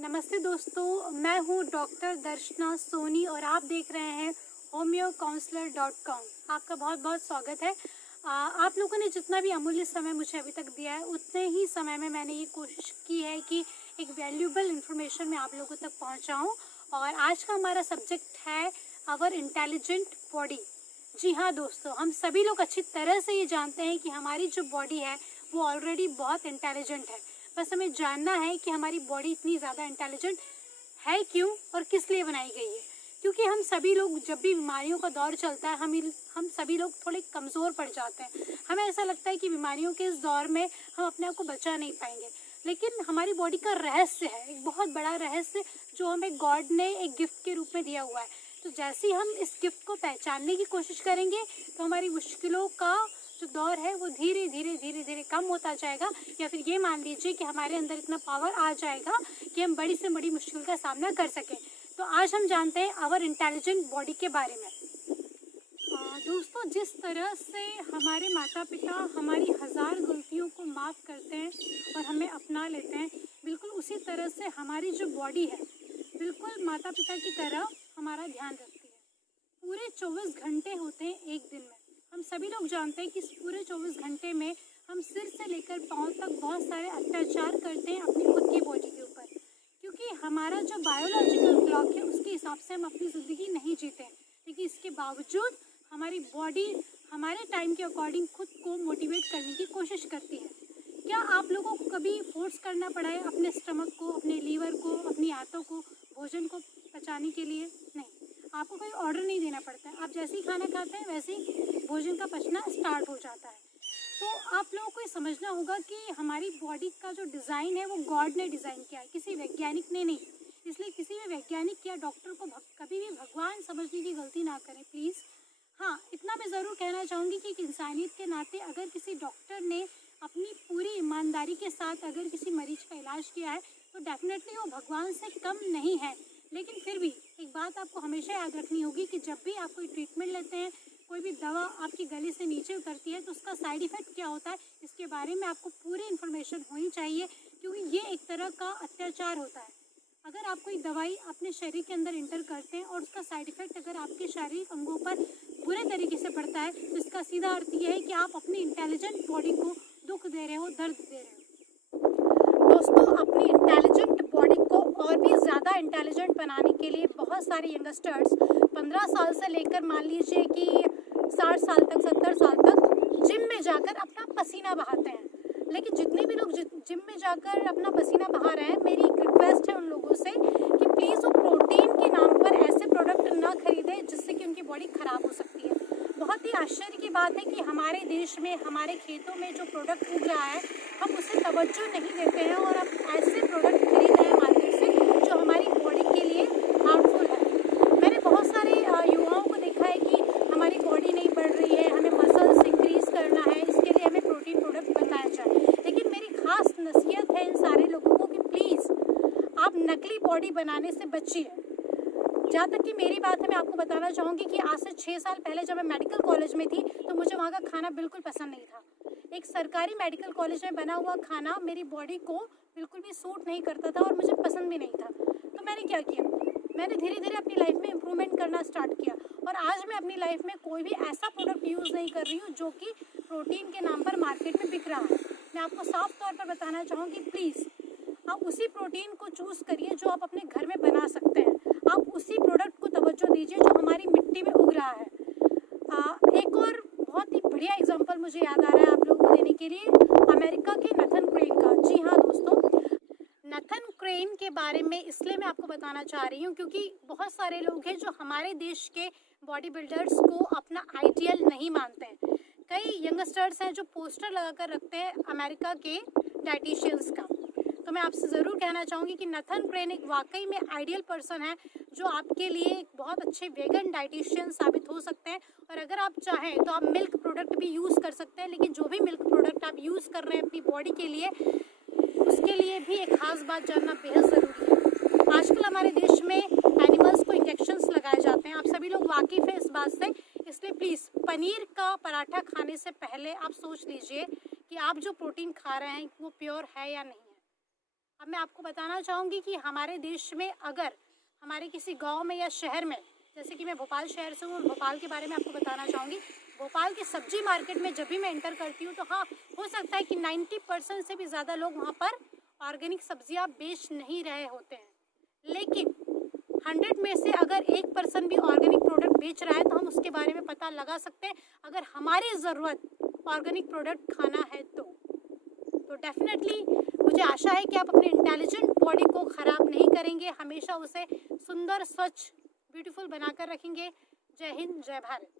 नमस्ते दोस्तों, मैं हूँ डॉक्टर दर्शना सोनी और आप देख रहे हैं homeocounselor.com। आपका बहुत बहुत स्वागत है। आप लोगों ने जितना भी अमूल्य समय मुझे अभी तक दिया है, उतने ही समय में मैंने ये कोशिश की है कि एक वैल्यूएबल इन्फॉर्मेशन मैं आप लोगों तक पहुँचाऊँ। और आज का हमारा सब्जेक्ट है आवर इंटेलिजेंट बॉडी। जी हाँ दोस्तों, हम सभी लोग अच्छी तरह से ये जानते हैं कि हमारी जो बॉडी है वो ऑलरेडी बहुत इंटेलिजेंट है। बस हमें जानना है कि हमारी बॉडी इतनी ज़्यादा इंटेलिजेंट है क्यों और किस लिए बनाई गई है। क्योंकि हम सभी लोग जब भी बीमारियों का दौर चलता है हम सभी लोग थोड़े कमज़ोर पड़ जाते हैं। हमें ऐसा लगता है कि बीमारियों के इस दौर में हम अपने आप को बचा नहीं पाएंगे, लेकिन हमारी बॉडी का रहस्य है, एक बहुत बड़ा रहस्य जो हमें गॉड ने एक गिफ्ट के रूप में दिया हुआ है। तो जैसे ही हम इस गिफ्ट को पहचानने की कोशिश करेंगे तो हमारी मुश्किलों का जो दौर है वो धीरे धीरे कम होता जाएगा, या फिर ये मान लीजिए कि हमारे अंदर इतना पावर आ जाएगा कि हम बड़ी से बड़ी मुश्किल का सामना कर सकें। तो आज हम जानते हैं आवर इंटेलिजेंट बॉडी के बारे में। दोस्तों, जिस तरह से हमारे माता पिता हमारी हज़ार गलतियों को माफ़ करते हैं और हमें अपना लेते हैं, बिल्कुल उसी तरह से हमारी जो बॉडी है बिल्कुल माता पिता की तरह हमारा ध्यान रखती है। पूरे 24 घंटे होते हैं एक दिन में। हम सभी लोग जानते हैं कि इस पूरे 24 घंटे में हम सिर से लेकर पाँव तक बहुत सारे अत्याचार करते हैं अपनी खुद की बॉडी के ऊपर, क्योंकि हमारा जो बायोलॉजिकल क्लॉक है उसके हिसाब से हम अपनी ज़िंदगी नहीं जीते हैं। लेकिन इसके बावजूद हमारी बॉडी हमारे टाइम के अकॉर्डिंग खुद को मोटिवेट करने की कोशिश करती है। क्या आप लोगों को कभी फोर्स करना पड़ा है अपने स्टमक को, अपने लीवर को, अपनी आंतों को भोजन को पचाने के लिए? नहीं, आपको कोई ऑर्डर नहीं देना पड़ता है। आप जैसे ही खाना खाते हैं वैसे ही भोजन का पचना स्टार्ट हो जाता है। तो आप लोगों को ये समझना होगा कि हमारी बॉडी का जो डिज़ाइन है वो गॉड ने डिज़ाइन किया है, किसी वैज्ञानिक ने नहीं। इसलिए किसी भी वैज्ञानिक या डॉक्टर को कभी भी भगवान समझने की गलती ना करें प्लीज़। हाँ, इतना मैं ज़रूर कहना चाहूँगी कि एक इंसानियत के नाते अगर किसी डॉक्टर ने अपनी पूरी ईमानदारी के साथ अगर किसी मरीज का इलाज किया है तो डेफिनेटली वो भगवान से कम नहीं है। लेकिन फिर भी एक बात आपको हमेशा याद रखनी होगी कि जब भी आप कोई ट्रीटमेंट लेते हैं, कोई भी दवा आपकी गले से नीचे उतरती है तो उसका साइड इफ़ेक्ट क्या होता है इसके बारे में आपको पूरी इन्फॉर्मेशन होनी चाहिए, क्योंकि ये एक तरह का अत्याचार होता है। अगर आप कोई दवाई अपने शरीर के अंदर इंटर करते हैं और उसका साइड इफ़ेक्ट अगर आपके शारीरिक अंगों पर बुरे तरीके से पड़ता है तो इसका सीधा अर्थ ये है कि आप अपनी इंटेलिजेंट बॉडी को दुख दे रहे हो, दर्द दे रहे हो। दोस्तों, अपनी इंटेलिजेंट बॉडी को और भी ज़्यादा इंटेलिजेंट बनाने के लिए बहुत सारे यंगस्टर्स 15 साल से लेकर मान लीजिए कि 60 साल तक, 70 साल तक जिम में जाकर अपना पसीना बहाते हैं। लेकिन जितने भी लोग जिम में जाकर अपना पसीना बहा रहे हैं, मेरी एक रिक्वेस्ट है उन लोगों से कि प्लीज़ वो प्रोटीन के नाम पर ऐसे प्रोडक्ट ना खरीदें जिससे कि उनकी बॉडी ख़राब हो सकती है। बहुत ही आश्चर्य की बात है कि हमारे देश में, हमारे खेतों में जो प्रोडक्ट उग रहा है हम उसे तवज्जो नहीं देते हैं और हम ऐसे प्रोडक्ट खरीद रहे हैं मार्केट से जो हमारी बॉडी के लिए हार्मफुल है। मैंने बहुत सारे युवाओं को देखा है कि हमारी बॉडी नहीं बढ़ रही है, हमें मसल्स इंक्रीज करना है, इसके लिए हमें प्रोटीन प्रोडक्ट बताया जाए। लेकिन मेरी खास नसीहत है इन सारे लोगों को कि प्लीज़ आप नकली बॉडी बनाने से बचिए। जहाँ तक कि मेरी बात है, मैं आपको बताना चाहूँगी कि आज से 6 साल पहले जब मैं मेडिकल कॉलेज में थी तो मुझे वहाँ का खाना बिल्कुल पसंद नहीं था। एक सरकारी मेडिकल कॉलेज में बना हुआ खाना मेरी बॉडी को बिल्कुल भी सूट नहीं करता था और मुझे पसंद भी नहीं था। तो मैंने क्या किया, मैंने धीरे धीरे अपनी लाइफ में इम्प्रूवमेंट करना स्टार्ट किया और आज मैं अपनी लाइफ में कोई भी ऐसा प्रोडक्ट यूज़ नहीं कर रही हूँ जो कि प्रोटीन के नाम पर मार्केट में बिक रहा है। मैं आपको साफ तौर पर बताना चाहूँगी, प्लीज़ आप उसी प्रोटीन को चूज़ करिए जो आप अपने घर में बना सकते हैं। आप उसी प्रोडक्ट को तवज्जो दीजिए जो हमारी मिट्टी में उग रहा है। एक और बहुत ही बढ़िया एग्जांपल मुझे याद आ रहा है आप लोगों को देने के लिए, अमेरिका के नथन क्रेन का। जी हाँ दोस्तों, नथन क्रेन के बारे में इसलिए मैं आपको बताना चाह रही हूँ क्योंकि बहुत सारे लोग हैं जो हमारे देश के बॉडी बिल्डर्स को अपना आइडियल नहीं मानते हैं। कई यंगस्टर्स हैं जो पोस्टर लगा कर रखते हैं अमेरिका के डाइटिशियंस का। तो मैं आपसे ज़रूर कहना चाहूँगी कि नथन क्रेन एक वाकई में आइडियल पर्सन है जो आपके लिए एक बहुत अच्छे वेगन डाइटिशियन साबित हो सकते हैं। और अगर आप चाहें तो आप मिल्क प्रोडक्ट भी यूज़ कर सकते हैं, लेकिन जो भी मिल्क प्रोडक्ट आप यूज़ कर रहे हैं अपनी बॉडी के लिए, उसके लिए भी एक ख़ास बात जानना बेहद ज़रूरी है। आजकल हमारे देश में एनिमल्स को इंजेक्शंस लगाए जाते हैं, आप सभी लोग वाकिफ़ हैं इस बात से। इसलिए प्लीज़ पनीर का पराठा खाने से पहले आप सोच लीजिए कि आप जो प्रोटीन खा रहे हैं वो प्योर है या नहीं है। अब मैं आपको बताना चाहूँगी कि हमारे देश में अगर हमारे किसी गांव में या शहर में, जैसे कि मैं भोपाल शहर से हूँ, भोपाल के बारे में आपको बताना चाहूँगी। भोपाल की सब्जी मार्केट में जब भी मैं एंटर करती हूँ तो हाँ, हो सकता है कि 90% से भी ज़्यादा लोग वहाँ पर ऑर्गेनिक सब्जियाँ बेच नहीं रहे होते हैं, लेकिन 100 में से अगर 1% भी ऑर्गेनिक प्रोडक्ट बेच रहा है तो हम उसके बारे में पता लगा सकते हैं, अगर हमारी ज़रूरत ऑर्गेनिक प्रोडक्ट खाना है तो डेफिनेटली मुझे आशा है कि आप अपने इंटेलिजेंट बॉडी को ख़राब नहीं करेंगे, हमेशा उसे सुंदर, स्वच्छ, ब्यूटीफुल बनाकर रखेंगे। जय हिंद, जय भारत।